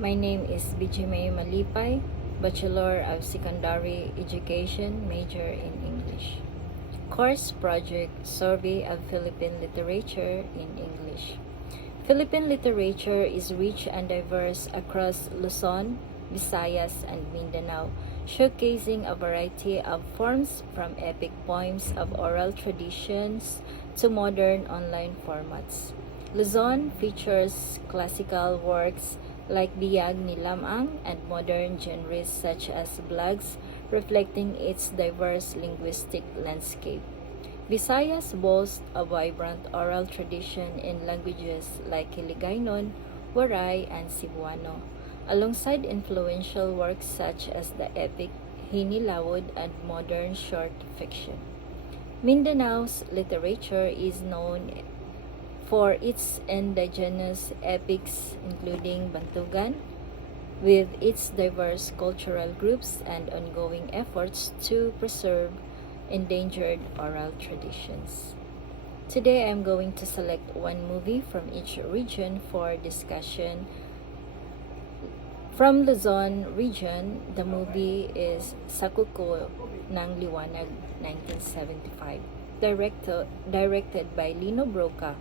My name is Malipay, Bachelor of Secondary Education, major in English. Course Project Survey of Philippine Literature in English. Philippine literature is rich and diverse across Luzon, Visayas, and Mindanao, showcasing a variety of forms from epic poems of oral traditions to modern online formats. Luzon features classical works like Biyag ni Lamang and modern genres such as blogs, reflecting its diverse linguistic landscape. Visayas boasts a vibrant oral tradition in languages like Hiligaynon, Waray, and Cebuano, alongside influential works such as the epic Hinilawod and modern short fiction. Mindanao's literature is known for its indigenous epics including Bantugan, with its diverse cultural groups and ongoing efforts to preserve endangered oral traditions. Today I'm going to select one movie from each region for discussion. From Luzon region, the movie is Sakuko ng Liwanag 1975, directed by Lino Broca.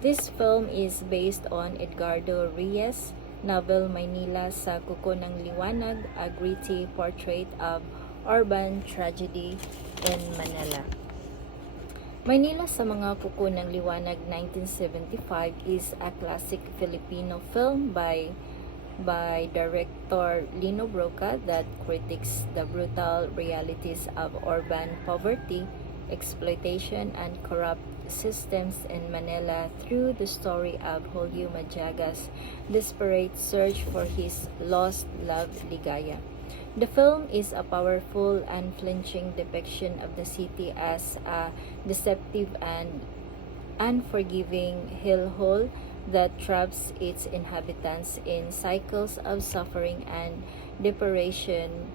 This film is based on Edgardo Reyes' novel Maynila sa Kuko ng Liwanag, a gritty portrait of urban tragedy in Manila. Maynila sa mga Kuko ng Liwanag 1975 is a classic Filipino film by director Lino Broca that critiques the brutal realities of urban poverty, exploitation, and corrupt systems in Manila through the story of Julio Majaga's desperate search for his lost love, Ligaya. The film is a powerful, unflinching depiction of the city as a deceptive and unforgiving hellhole that traps its inhabitants in cycles of suffering and deprivation,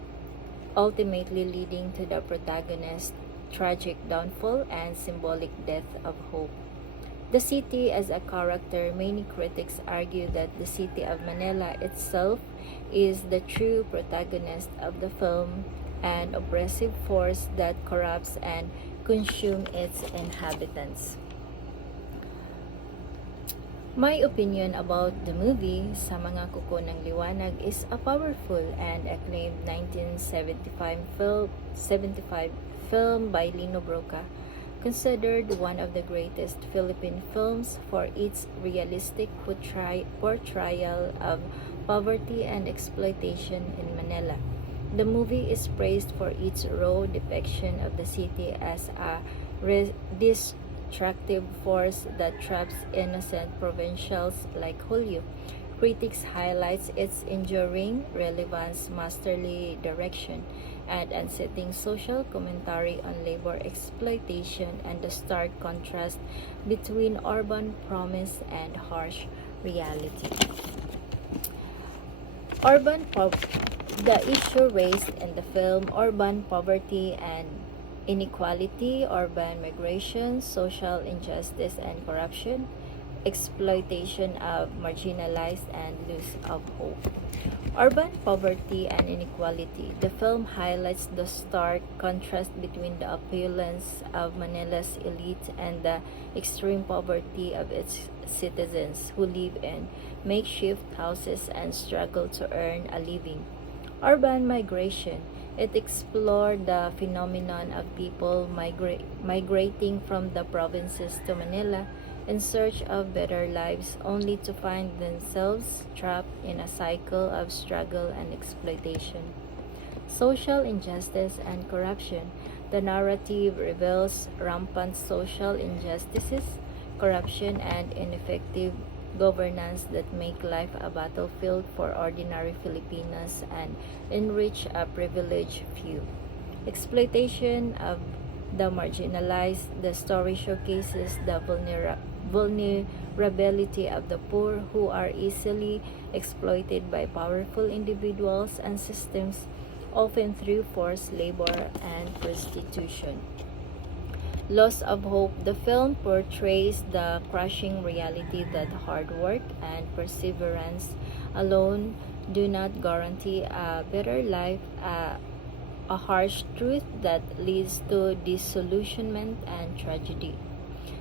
ultimately leading to the protagonist's tragic downfall and symbolic death of hope. The city as a character, many critics argue that the city of Manila itself is the true protagonist of the film, an oppressive force that corrupts and consumes its inhabitants. My opinion about the movie, Sa Mga Kuko ng Liwanag, is a powerful and acclaimed 1975 film by Lino Broca, considered one of the greatest Philippine films for its realistic portrayal of poverty and exploitation in Manila. The movie is praised for its raw depiction of the city as a destructive force that traps innocent provincials like Julio. Critics highlights its enduring relevance, masterly direction, and unsettling social commentary on labor exploitation and the stark contrast between urban promise and harsh reality. The issue raised in the film, urban poverty and inequality, urban migration, social injustice and corruption, exploitation of marginalized, and loss of hope. Urban poverty and inequality. The film highlights the stark contrast between the opulence of Manila's elite and the extreme poverty of its citizens who live in makeshift houses and struggle to earn a living. Urban migration. It explored the phenomenon of people migrating from the provinces to Manila in search of better lives, only to find themselves trapped in a cycle of struggle and exploitation. Social injustice and corruption. The narrative reveals rampant social injustices, corruption, and ineffective governance that make life a battlefield for ordinary Filipinos and enrich a privileged few. Exploitation of the marginalized. The story showcases the vulnerability of the poor, who are easily exploited by powerful individuals and systems, often through forced labor and prostitution. Loss of Hope. The film portrays the crushing reality that hard work and perseverance alone do not guarantee a better life, a harsh truth that leads to disillusionment and tragedy.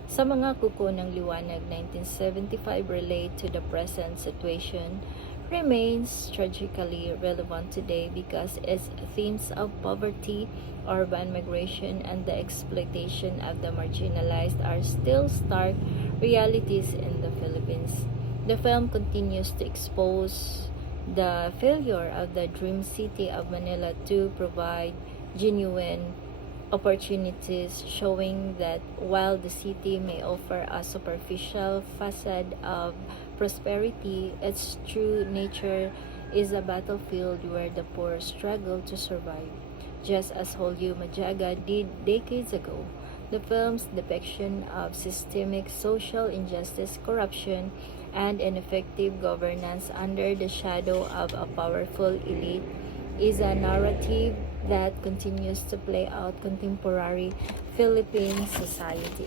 Sa mga kuko ng liwanag 1975 relate to the present situation remains tragically relevant today because its themes of poverty, urban migration, and the exploitation of the marginalized are still stark realities in the Philippines. The film continues to expose the failure of the dream city of Manila to provide genuine opportunities, showing that while the city may offer a superficial facade of prosperity, its true nature is a battlefield where the poor struggle to survive, just as Holyu Majaga did decades ago. The film's depiction of systemic social injustice, corruption, and ineffective governance under the shadow of a powerful elite is a narrative that continues to play out contemporary Philippine society.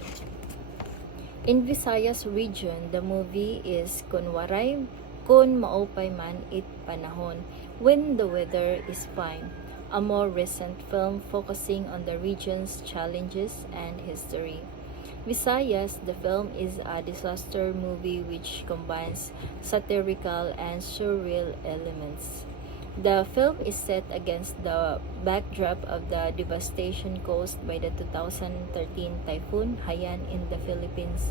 In Visayas region, the movie is Kunwaray Kun Maupay Man It Panahon, When the Weather is Fine, a more recent film focusing on the region's challenges and history. Visayas, the film is a disaster movie which combines satirical and surreal elements. The film is set against the backdrop of the devastation caused by the 2013 typhoon Haiyan in the Philippines.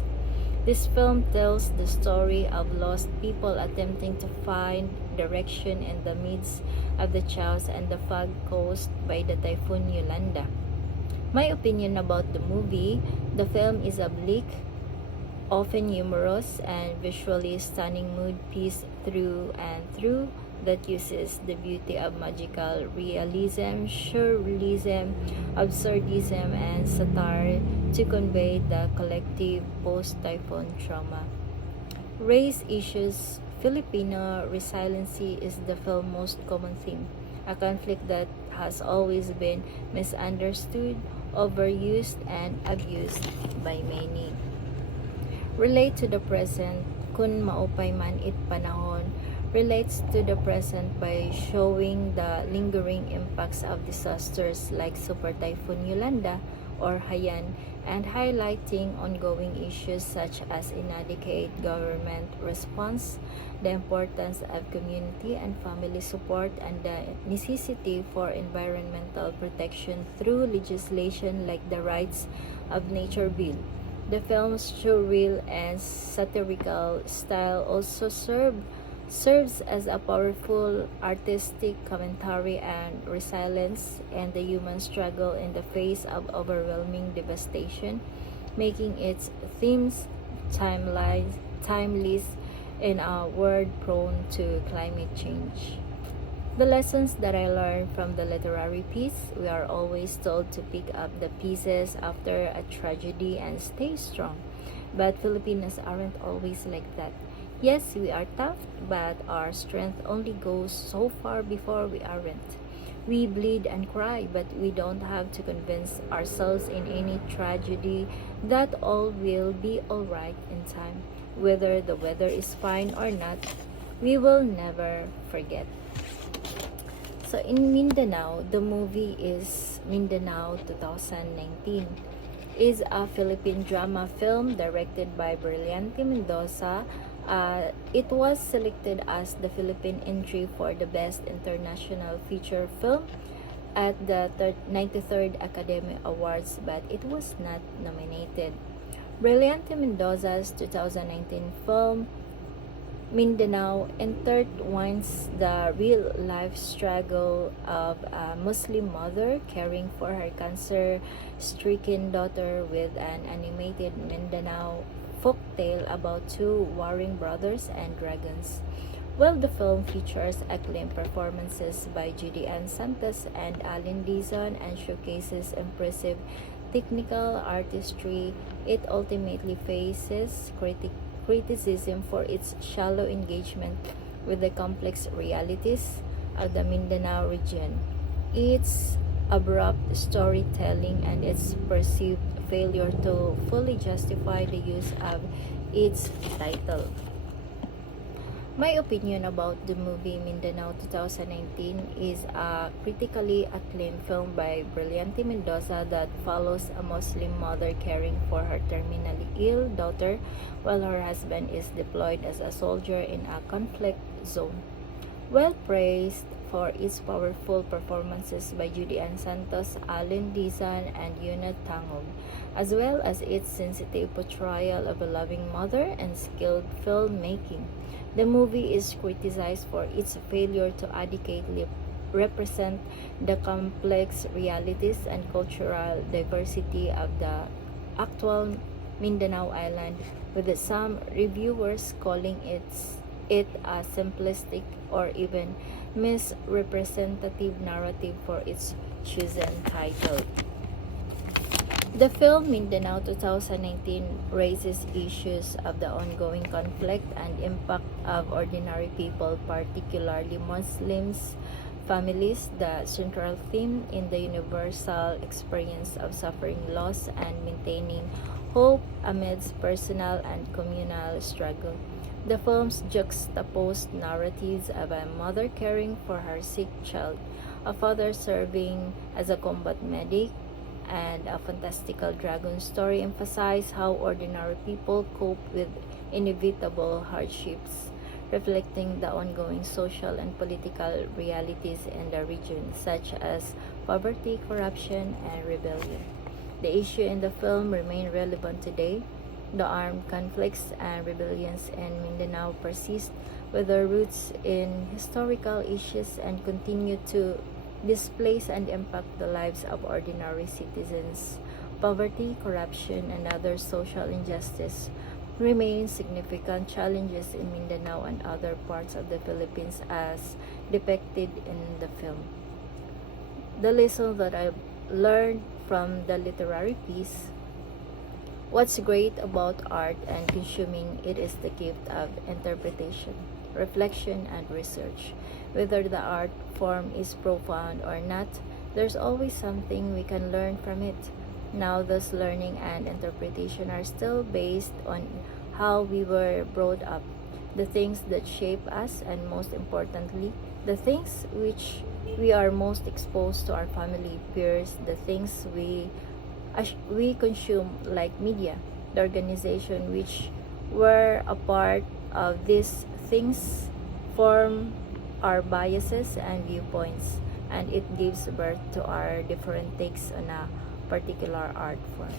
This film tells the story of lost people attempting to find direction in the midst of the chaos and the fog caused by the typhoon Yolanda. My opinion about the movie: the film is a bleak, often humorous, and visually stunning mood piece through and through that uses the beauty of magical realism, surrealism, absurdism, and satire to convey the collective post-typhoon trauma. Race issues, Filipino resiliency is the film's most common theme, a conflict that has always been misunderstood, overused, and abused by many. Relate to the present, Kun Maupay Man It Panahon relates to the present by showing the lingering impacts of disasters like Super Typhoon Yolanda or Haiyan, and highlighting ongoing issues such as inadequate government response, the importance of community and family support, and the necessity for environmental protection through legislation like the Rights of Nature Bill. The film's surreal and satirical style also serves as a powerful artistic commentary and resilience and the human struggle in the face of overwhelming devastation, making its themes timeless in a world prone to climate change. The lessons that I learned from the literary piece: we are always told to pick up the pieces after a tragedy and stay strong. But Filipinos aren't always like that. Yes, we are tough, but our strength only goes so far before we aren't. We bleed and cry, but we don't have to convince ourselves in any tragedy that all will be alright in time. Whether the weather is fine or not, we will never forget. So in Mindanao, the movie is Mindanao 2019. Is a Philippine drama film directed by Brillante Mendoza. It was selected as the Philippine entry for the Best International Feature Film at the 93rd Academy Awards, but it was not nominated. Brillante Mendoza's 2019 film Mindanao intertwines the real-life struggle of a Muslim mother caring for her cancer-stricken daughter with an animated Mindanao folktale about two warring brothers and dragons. While the film features acclaimed performances by Judy-Ann Santos and Alin Dizon and showcases impressive technical artistry, it ultimately faces criticism for its shallow engagement with the complex realities of the Mindanao region, its abrupt storytelling, and its perceived failure to fully justify the use of its title. My opinion about the movie Mindanao 2019 is a critically acclaimed film by Brilliante Mendoza that follows a Muslim mother caring for her terminally ill daughter while her husband is deployed as a soldier in a conflict zone. Well praised for its powerful performances by Judy Ann Santos, Allen Dizan, and Yuna Tangog, as well as its sensitive portrayal of a loving mother and skilled filmmaking. The movie is criticized for its failure to adequately represent the complex realities and cultural diversity of the actual Mindanao island, with some reviewers calling it a simplistic or even misrepresentative narrative for its chosen title. The film Mindanao 2019 raises issues of the ongoing conflict and impact of ordinary people, particularly Muslims families, the central theme in the universal experience of suffering loss and maintaining hope amidst personal and communal struggle. The films juxtapose narratives of a mother caring for her sick child, a father serving as a combat medic, and a fantastical dragon story emphasize how ordinary people cope with inevitable hardships, reflecting the ongoing social and political realities in the region, such as poverty, corruption, and rebellion. The issue in the film remain relevant today. The armed conflicts and rebellions in Mindanao persist, with their roots in historical issues, and continue to displace and impact the lives of ordinary citizens. Poverty, corruption, and other social injustice remain significant challenges in Mindanao and other parts of the Philippines as depicted in the film. The lesson that I learned from the literary piece: what's great about art and consuming it is the gift of interpretation, reflection, and research. Whether the art form is profound or not, there's always something we can learn from it. Now, this learning and interpretation are still based on how we were brought up, the things that shape us, and most importantly, the things which we are most exposed to our family, peers, the things we consume, like media, the organization which were a part of these things form our biases and viewpoints, and it gives birth to our different takes on a particular art form.